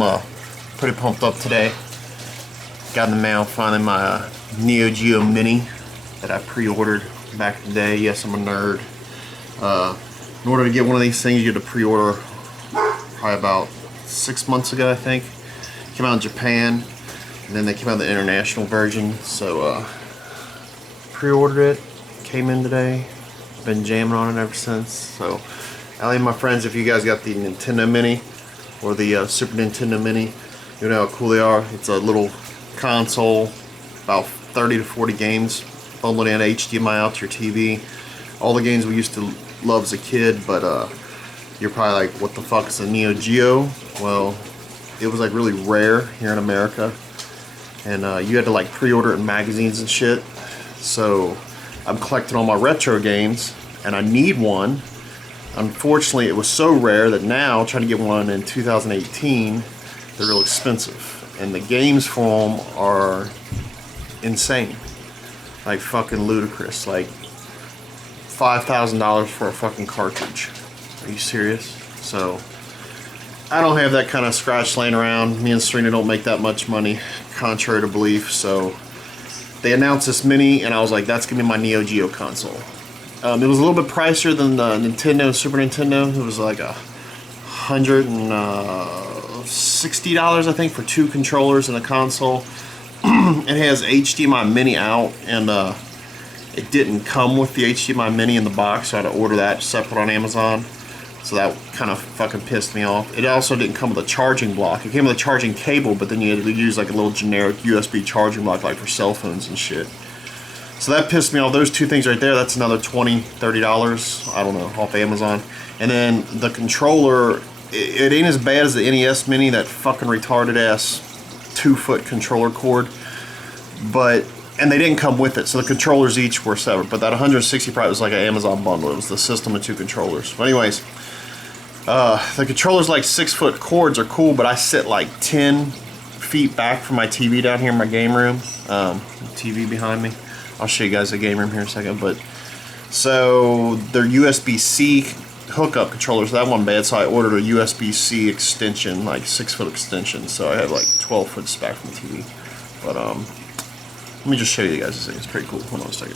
I'm pretty pumped up today. Got in the mail finally my Neo Geo Mini that I pre-ordered back in the day. Yes, I'm a nerd. In order to get one of these things, you get to pre-order probably about 6 months ago, I think. Came out in Japan, and then they came out the international version. So pre-ordered it, came in today. Been jamming on it ever since. So, Allie and my friends, if you guys got the Nintendo Mini or the Super Nintendo Mini, you know how cool they are. It's a little console, about 30 to 40 games, bundled in HDMI out to your TV. All the games we used to love as a kid, but you're probably like, what the fuck is a Neo Geo? Well, it was like really rare here in America, and you had to like pre-order it in magazines and shit. So I'm collecting all my retro games, and I need one. Unfortunately, it was so rare that now, trying to get one in 2018, they're real expensive. And the games for them are insane. Like fucking ludicrous. Like $5,000 for a fucking cartridge. Are you serious? So, I don't have that kind of scratch laying around. Me and Serena don't make that much money, contrary to belief. So, they announced this Mini, and I was like, that's going to be my Neo Geo console. It was a little bit pricier than the Nintendo and Super Nintendo. It was like $160, I think, for 2 controllers and a console. It has HDMI Mini out, and it didn't come with the HDMI Mini in the box, so I had to order that separate on Amazon. So that kind of fucking pissed me off. It also didn't come with a charging block. It came with a charging cable, but then you had to use like a little generic USB charging block, like for cell phones and shit. So that pissed me off. Those two things right there, that's another $20, $30, I don't know, off Amazon. And then the controller, it ain't as bad as the NES Mini, that fucking retarded ass 2-foot controller cord. But, and they didn't come with it, so the controllers each were separate. But that 160 probably was like an Amazon bundle. It was the system of 2 controllers. But anyways, the controllers, like 6-foot cords, are cool, but I sit like 10 feet back from my TV down here in my game room. TV behind me. I'll show you guys the game room here in a second. But so they're USB-C hookup controllers. That one bad, so I ordered a USB-C extension, like 6-foot extension. So I have like 12 foot back from the TV. But let me just show you guys this thing. It's pretty cool. Hold on a second.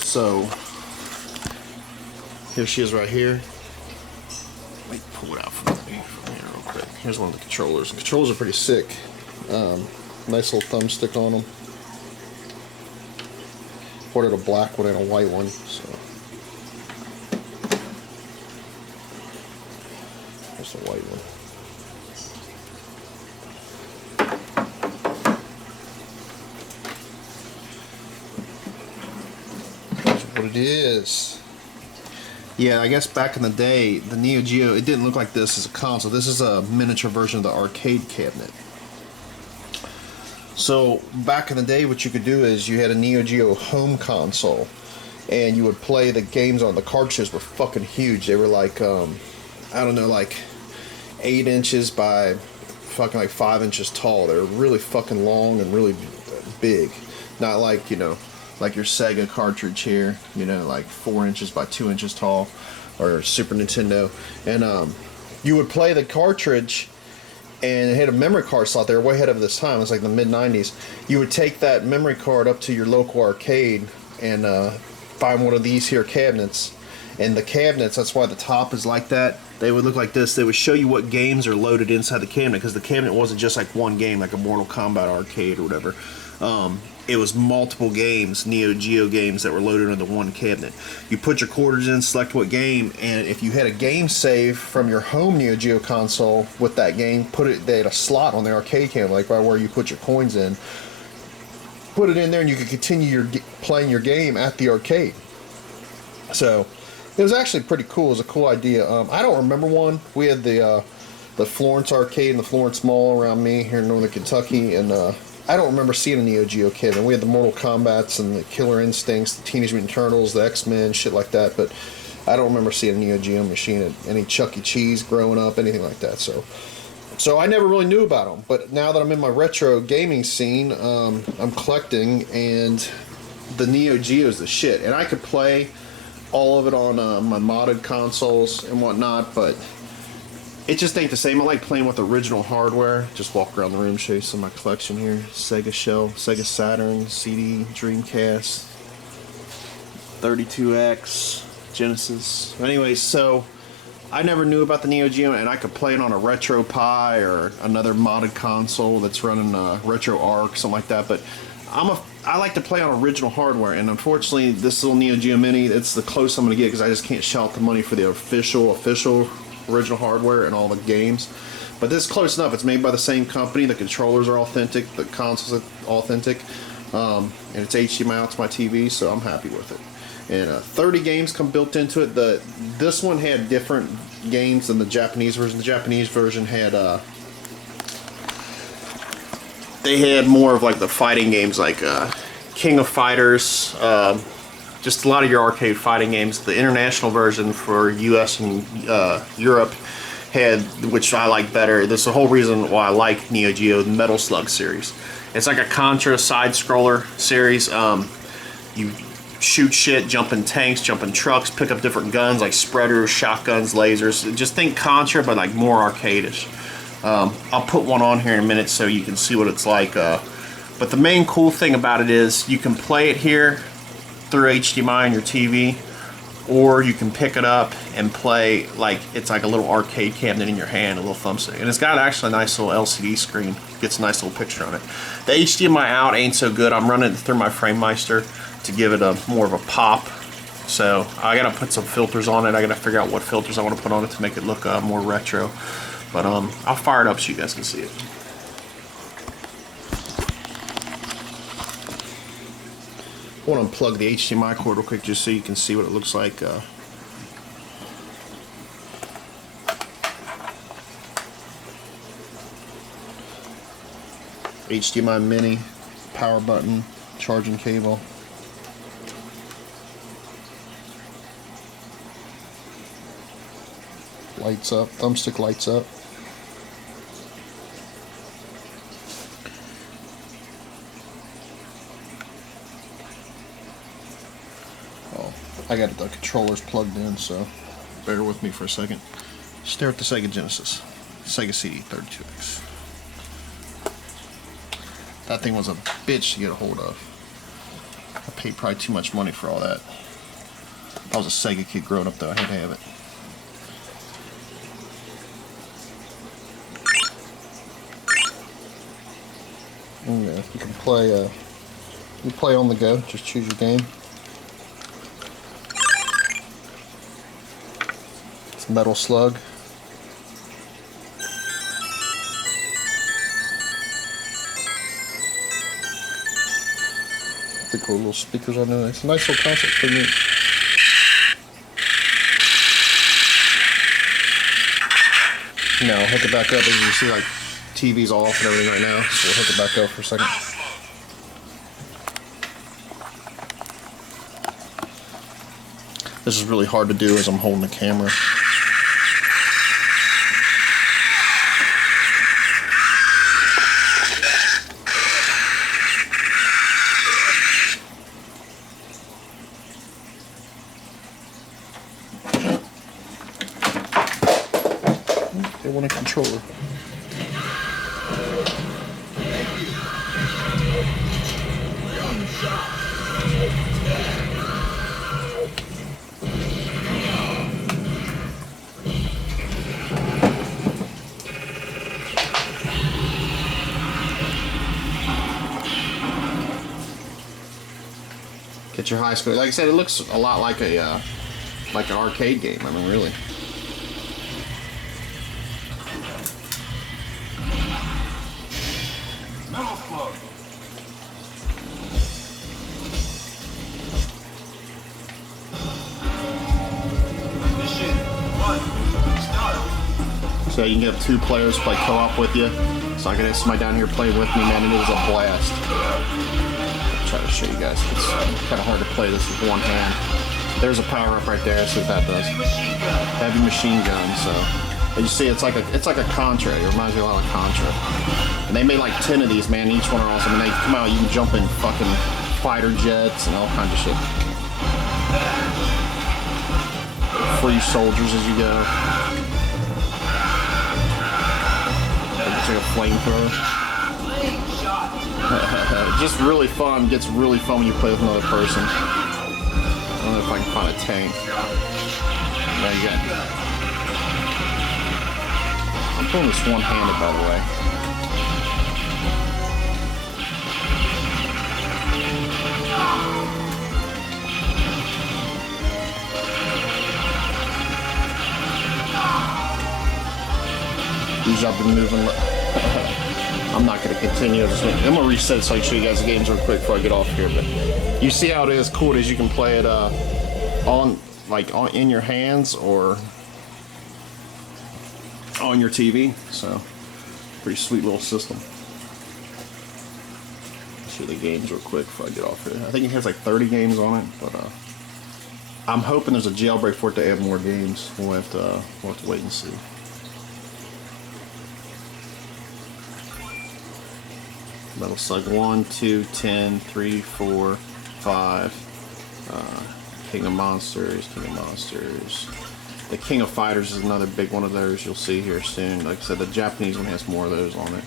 So here she is right here. Let me pull it out from here real quick. Here's one of the controllers. The controllers are pretty sick. Nice little thumbstick on them. Ordered a black one and a white one. So there's the white one. That's what it is. Yeah, I guess back in the day, the Neo Geo, it didn't look like this as a console. This is a miniature version of the arcade cabinet. So back in the day, what you could do is you had a Neo Geo home console, and you would play the games on the cartridges. Were fucking huge. They were like, I don't know, like 8 inches by fucking like 5 inches tall. They were really fucking long and really big. Not like, you know, like your Sega cartridge here, you know, like 4 inches by 2 inches tall, or Super Nintendo. And you would play the cartridge, and it had a memory card slot. They were way ahead of this time. It was like the mid-90s. You would take that memory card up to your local arcade and find one of these here cabinets. And the cabinets, that's why the top is like that. They would look like this. They would show you what games are loaded inside the cabinet, because the cabinet wasn't just like one game, like a Mortal Kombat arcade or whatever. It was multiple games, Neo Geo games, that were loaded into one cabinet. You put your quarters in, select what game, and if you had a game save from your home Neo Geo console with that game, they had a slot on the arcade cabinet, like right where you put your coins in. Put it in there, and you could continue playing your game at the arcade. So it was actually pretty cool. It was a cool idea. I don't remember one. We had the Florence arcade and the Florence Mall around me here in Northern Kentucky, and I don't remember seeing a Neo Geo cabinet. We had the Mortal Kombats and the Killer Instincts, the Teenage Mutant Turtles, the X-Men, shit like that, but I don't remember seeing a Neo Geo machine at any Chuck E. Cheese growing up, anything like that. So I never really knew about them, but now that I'm in my retro gaming scene, I'm collecting, and the Neo Geo is the shit. And I could play all of it on my modded consoles and whatnot, but it just ain't the same. I like playing with original hardware. Just walk around the room, show you some of my collection here. Sega Shell, Sega Saturn, CD, Dreamcast, 32X, Genesis. Anyways, so I never knew about the Neo Geo, and I could play it on a Retro Pi or another modded console that's running Retro Arc, something like that. But I like to play on original hardware, and unfortunately, this little Neo Geo Mini, it's the closest I'm gonna get because I just can't shell out the money for the official original hardware and all the games. But this is close enough. It's made by the same company. The controllers are authentic. The consoles are authentic, and it's HDMI out to my TV, so I'm happy with it. And 30 games come built into it. This one had different games than the Japanese version. The Japanese version had they had more of like the fighting games, like King of Fighters, just a lot of your arcade fighting games. The international version for US and Europe had, which I like better. This is the whole reason why I like Neo Geo, the Metal Slug series. It's like a Contra side-scroller series. You shoot shit, jump in tanks, jump in trucks, pick up different guns like spreaders, shotguns, lasers. Just think Contra, but like more arcade-ish. I'll put one on here in a minute so you can see what it's like. But the main cool thing about it is you can play it here through HDMI on your TV, or you can pick it up and play like it's like a little arcade cabinet in your hand, a little thumbstick. And it's got actually a nice little LCD screen. Gets a nice little picture on it. The HDMI out ain't so good. I'm running it through my FrameMeister to give it a more of a pop. So I gotta put some filters on it. I gotta figure out what filters I want to put on it to make it look more retro. But I'll fire it up so you guys can see it. I want to unplug the HDMI cord real quick just so you can see what it looks like. HDMI Mini, power button, charging cable. Lights up, thumbstick lights up. I got the controllers plugged in, so bear with me for a second. Stare at the Sega Genesis, Sega CD 32X. That thing was a bitch to get a hold of. I paid probably too much money for all that. I was a Sega kid growing up, though. I had to have it. And, you can play on the go. Just choose your game. Metal Slug. The cool little speakers on there. It's a nice little console, pretty neat. Now I'll hook it back up. As you can see, like TV's off and everything right now, so we'll hook it back up for a second. This is really hard to do as I'm holding the camera. They want a controller. Get your high score. Like I said, it looks a lot like a like an arcade game. I mean, really. So you can have two players play co-op with you. So I can have somebody down here play with me, man, and it was a blast. I'll try to show you guys. It's kind of hard to play this with one hand. There's a power up right there. See what that does. Heavy machine gun. So as you see, it's like a Contra. It reminds me a lot of Contra. And they made like 10 of these, man. Each one are awesome. And they come out, you can jump in fucking fighter jets and all kinds of shit. Free soldiers as you go. flamethrower. Just really fun. Gets really fun when you play with another person. I don't know if I can find a tank. There you go. I'm pulling this one-handed, by the way. These I've been moving. I'm not going to continue. I'm going to reset it so I can show you guys the games real quick before I get off here. But you see how it is cool. It is you can play it in your hands or on your TV. So pretty sweet little system. I'll show you the games real quick before I get off here. I think it has like 30 games on it, but I'm hoping there's a jailbreak for it to add more games. We'll have to wait and see. Metal Slug 1, 2, 10, 3, 4, 5. King of Monsters. The King of Fighters is another big one of those you'll see here soon. Like I said, the Japanese one has more of those on it.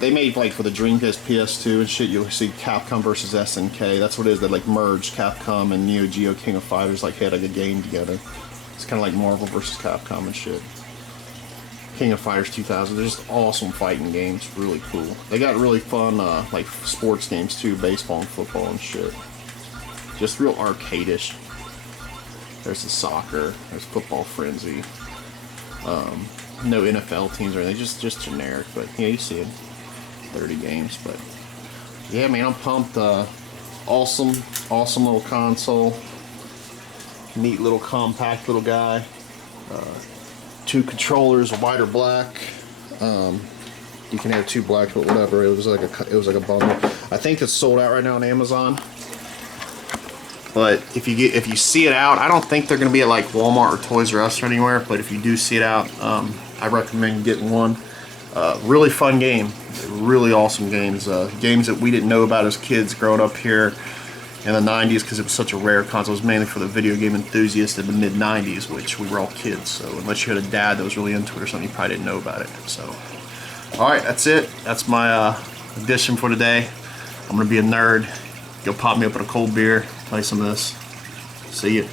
They made like for the Dreamcast, PS2 and shit. You'll see Capcom versus SNK. That's what it is. They like merged Capcom and Neo Geo King of Fighters. Like had like a game together. It's kind of like Marvel versus Capcom and shit. King of Fighters 2000. They're just awesome fighting games. Really cool. They got really fun like sports games too, baseball and football and shit. Just real arcade-ish. There's the soccer. There's Football Frenzy. No NFL teams or anything. Just generic. But yeah, you see it. 30 games. But yeah, man, I'm pumped. Awesome little console. Neat little compact little guy. 2 controllers, white or black. You can have 2 black, but whatever. It was like a bundle. I think it's sold out right now on Amazon. But if you see it out, I don't think they're gonna be at like Walmart or Toys R Us or anywhere. But if you do see it out, I recommend getting one. Really fun game, really awesome games. Games that we didn't know about as kids growing up here in the 90s because it was such a rare console. It was mainly for the video game enthusiasts in the mid-90s, which we were all kids, so unless you had a dad that was really into it or something, you probably didn't know about it. So, alright, that's it. That's my addition for today. I'm going to be a nerd. Go pop me up with a cold beer, play some of this. See ya.